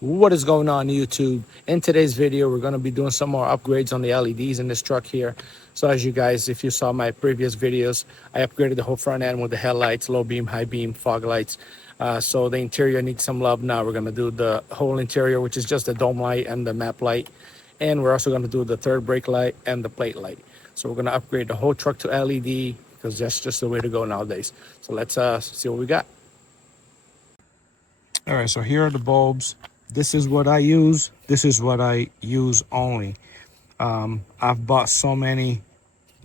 What is going on YouTube? In today's video, we're going to be doing some more upgrades on the LEDs in this truck here. So as you guys, if you saw my previous videos, I upgraded the whole front end with the headlights, low beam, high beam, fog lights. So the interior needs some love. Now we're going to do the whole interior, which is just the dome light and the map light. And we're also going to do the third brake light and the plate light. So we're going to upgrade the whole truck to LED because that's just the way to go nowadays. So let's see what we got. All right, so here are the bulbs. This is what I use. This is what I use only. I've bought so many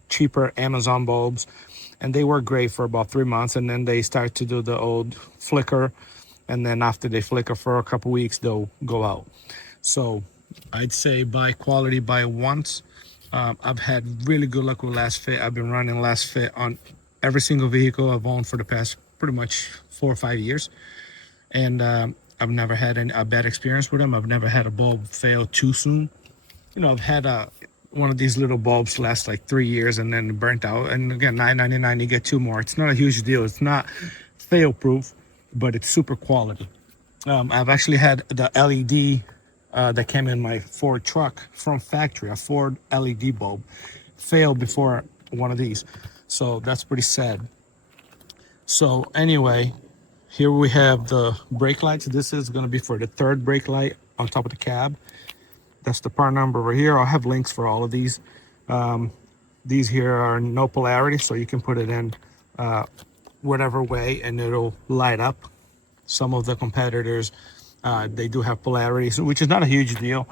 cheaper Amazon bulbs and they work great for about 3 months, and then they start to do the old flicker, and then after they flicker for a couple weeks, they'll go out. So I'd say buy quality, buy once. I've had really good luck with Lasfit. I've been running Lasfit on every single vehicle I've owned for the past pretty much 4 or 5 years. And I've never had a bad experience with them. I've never had a bulb fail too soon. You know, I've had one of these little bulbs last like 3 years and then burnt out. And again, $9.99, you get 2 more. It's not a huge deal. It's not fail proof, but it's super quality. I've actually had the LED that came in my Ford truck from factory, a Ford LED bulb, fail before one of these. So that's pretty sad. So anyway, here we have the brake lights. This is going to be for the third brake light on top of the cab. That's the part number over here. I'll have links for all of these. These here are no polarity, so you can put it in whatever way and it'll light up. Some of the competitors, they do have polarity, so, which is not a huge deal,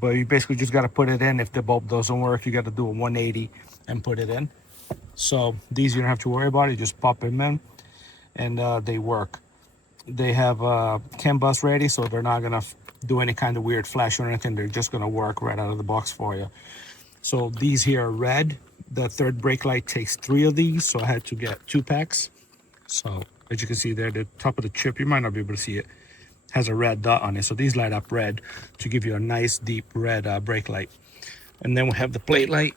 but you basically just got to put it in. If the bulb doesn't work, you got to do a 180 and put it in. So these you don't have to worry about it. You just pop them in and they work. They have CAN bus ready, so they're not gonna do any kind of weird flash or anything. They're just gonna work right out of the box for you. So these here are red. The third brake light takes 3 of these, so I had to get 2 packs. So as you can see there, the top of the chip, you might not be able to see it, has a red dot on it. So these light up red to give you a nice deep red brake light. And then we have the plate light.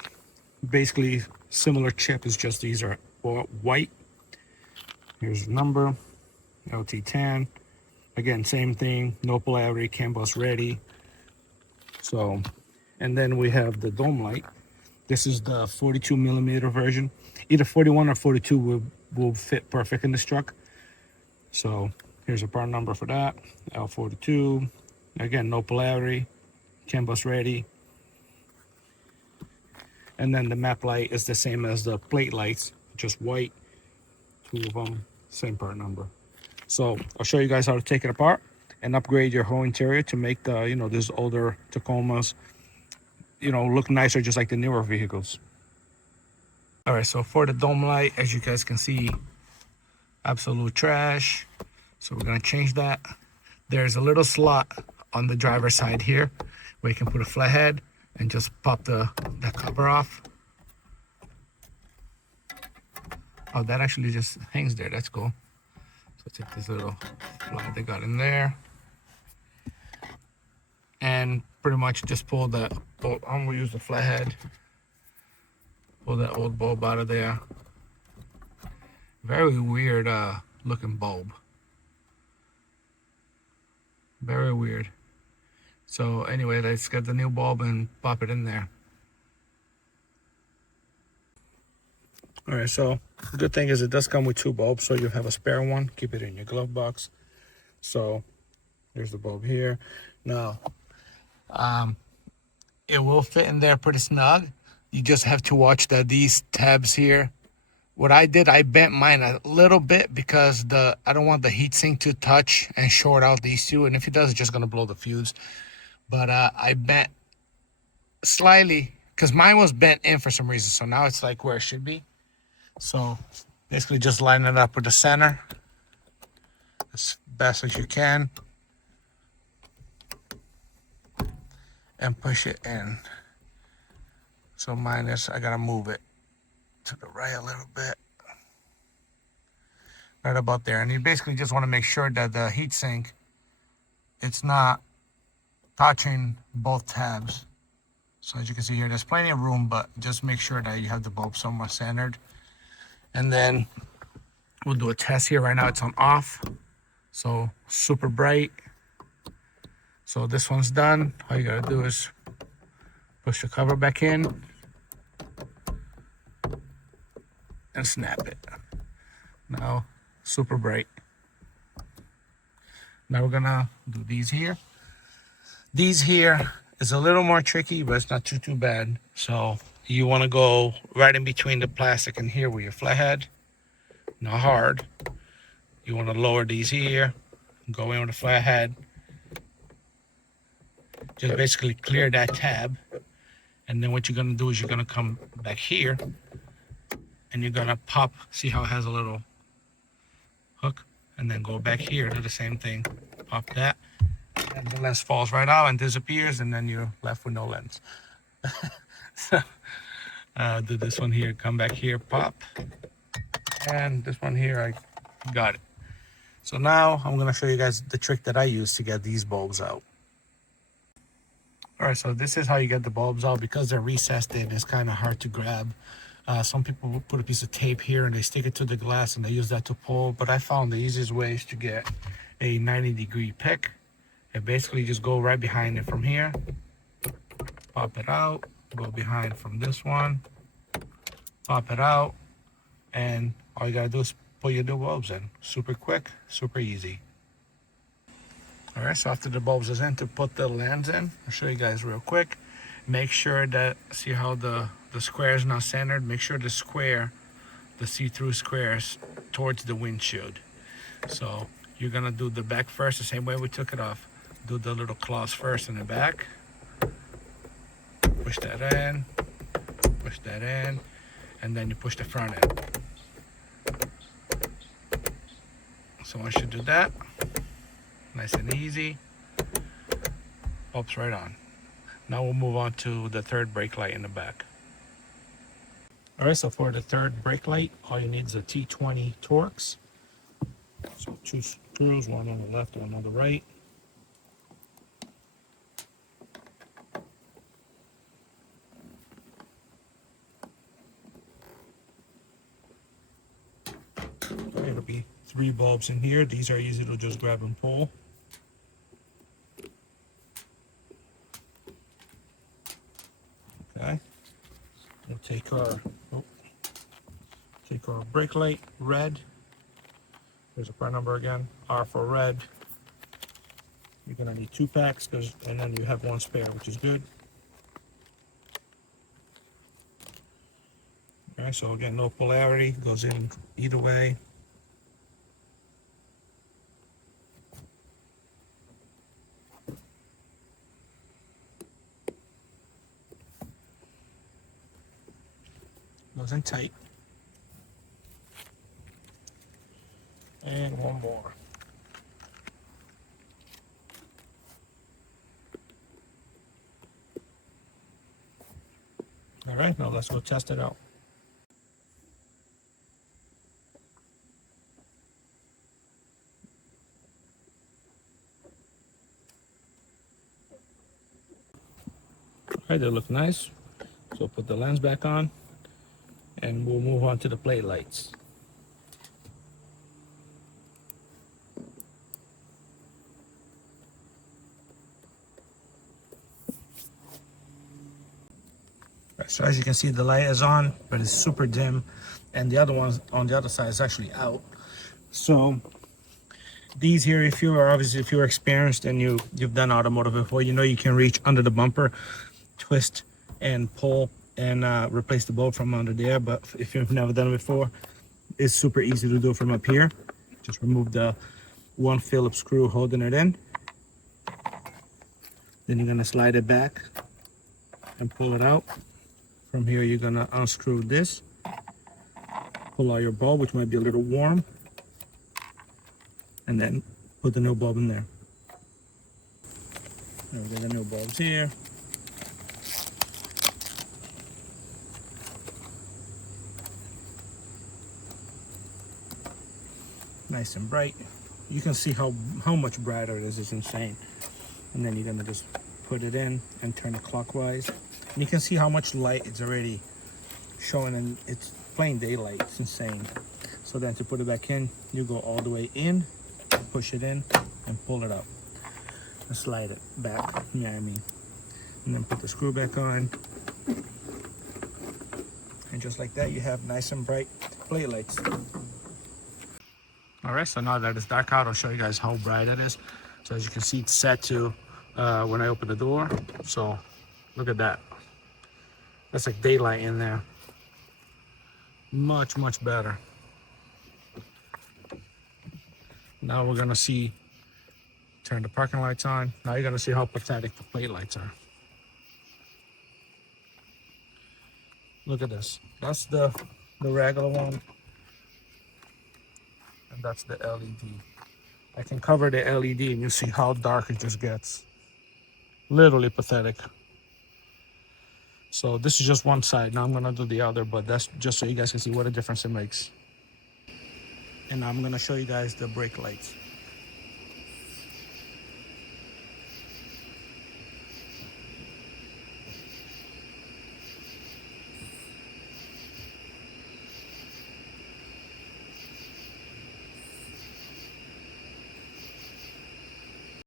Basically similar chip, is just these are white. Here's the number, LT10. Again, same thing, no polarity, CAN bus ready. So, and then we have the dome light. This is the 42 millimeter version. Either 41 or 42 will fit perfect in this truck. So here's a part number for that, L42. Again, no polarity, CAN bus ready. And then the map light is the same as the plate lights, just white. 2 of them, same part number. So I'll show you guys how to take it apart and upgrade your whole interior to make the, you know, these older Tacomas, you know, look nicer, just like the newer vehicles. All right, so for the dome light, as you guys can see, absolute trash. So we're gonna change that. There's a little slot on the driver's side here where you can put a flathead and just pop the cover off. Oh, that actually just hangs there. That's cool. So take this little slot they got in there and pretty much just pull that bolt. I'm gonna use the flathead. Pull that old bulb out of there. Very weird looking bulb. Very weird. So anyway, let's get the new bulb and pop it in there. All right, so the good thing is it does come with 2 bulbs, so you have a spare one. Keep it in your glove box. So there's the bulb here. Now, it will fit in there pretty snug. You just have to watch that these tabs here. What I did, I bent mine a little bit because I don't want the heatsink to touch and short out these 2. And if it does, it's just gonna blow the fuse. But I bent slightly because mine was bent in for some reason. So now it's like where it should be. So basically just line it up with the center as best as you can and push it in. So mine is, I gotta move it to the right a little bit, right about there. And you basically just want to make sure that the heat sink, it's not touching both tabs. So as you can see here, there's plenty of room, but just make sure that you have the bulb somewhat centered. And then we'll do a test here. Right now it's on off, so super bright. So this one's done. All you gotta do is push the cover back in and snap it. Now, super bright. Now we're gonna do these here. These here is a little more tricky, but it's not too bad. So you wanna go right in between the plastic and here with your flathead, not hard. You wanna lower these here, go in with the flathead. Just basically clear that tab. And then what you're gonna do is you're gonna come back here and you're gonna pop, see how it has a little hook, and then go back here, do the same thing, pop that, and the lens falls right out and disappears, and then you're left with no lens. So do this one here, come back here, pop, and this one here, I got it. So now I'm gonna show you guys the trick that I use to get these bulbs out. All right, so this is how you get the bulbs out. Because they're recessed in, it's kind of hard to grab. Some people will put a piece of tape here and they stick it to the glass and they use that to pull, but I found the easiest way is to get a 90-degree pick and basically just go right behind it from here, pop it out, go behind from this one, pop it out, and all you gotta do is put your new bulbs in. Super quick, super easy. All right, so after the bulbs is in, to put the lens in, I'll show you guys real quick. Make sure that, see how the square is not centered? Make sure the square, the see-through square is towards the windshield. So you're gonna do the back first, the same way we took it off. Do the little claws first in the back. Push that in, and then you push the front in. So once you do that, nice and easy, pops right on. Now we'll move on to the third brake light in the back. All right, so for the third brake light, all you need is a T20 Torx. So 2 screws, one on the left, one on the right. It'll be 3 bulbs in here. These are easy to just grab and pull. Okay. We'll take our brake light, red. There's a part number again, R for red. You're gonna need 2 packs, and then you have 1 spare, which is good. All right, so again, no polarity, goes in either way. Goes in tight. And 1 more. All right, now let's go test it out. All right, they look nice. So put the lens back on and we'll move on to the plate lights. So as you can see, the light is on, but it's super dim, and the other ones on the other side is actually out. So these here, if you're experienced and you've done automotive before, you know you can reach under the bumper, twist and pull and replace the bulb from under there. But if you've never done it before, it's super easy to do from up here. Just remove the 1 Phillips screw holding it in. Then you're gonna slide it back and pull it out. From here, you're gonna unscrew this, pull out your bulb, which might be a little warm, and then put the new bulb in there. There we go, the new bulbs here. Nice and bright. You can see how much brighter it is. It's insane. And then you're gonna just put it in and turn it clockwise. And you can see how much light it's already showing, and it's plain daylight. It's insane. So then to put it back in, you go all the way in, push it in, and pull it up. And slide it back, you know what I mean? And then put the screw back on. And just like that, you have nice and bright plate lights. All right, so now that it's dark out, I'll show you guys how bright it is. So as you can see, it's set to when I open the door. So look at that. That's like daylight in there. Much, much better. Now we're gonna see, turn the parking lights on. Now you're gonna see how pathetic the plate lights are. Look at this. That's the regular one. And that's the LED. I can cover the LED and you see how dark it just gets. Literally pathetic. So this is just one side. Now I'm gonna do the other, but that's just so you guys can see what a difference it makes. And now I'm gonna show you guys the brake lights.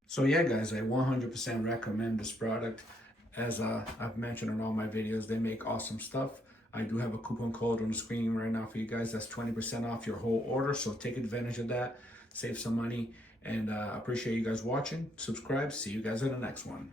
So yeah, guys, I 100% recommend this product. As I've mentioned in all my videos, they make awesome stuff. I do have a coupon code on the screen right now for you guys. That's 20% off your whole order. So take advantage of that, save some money, and I appreciate you guys watching. Subscribe. See you guys in the next one.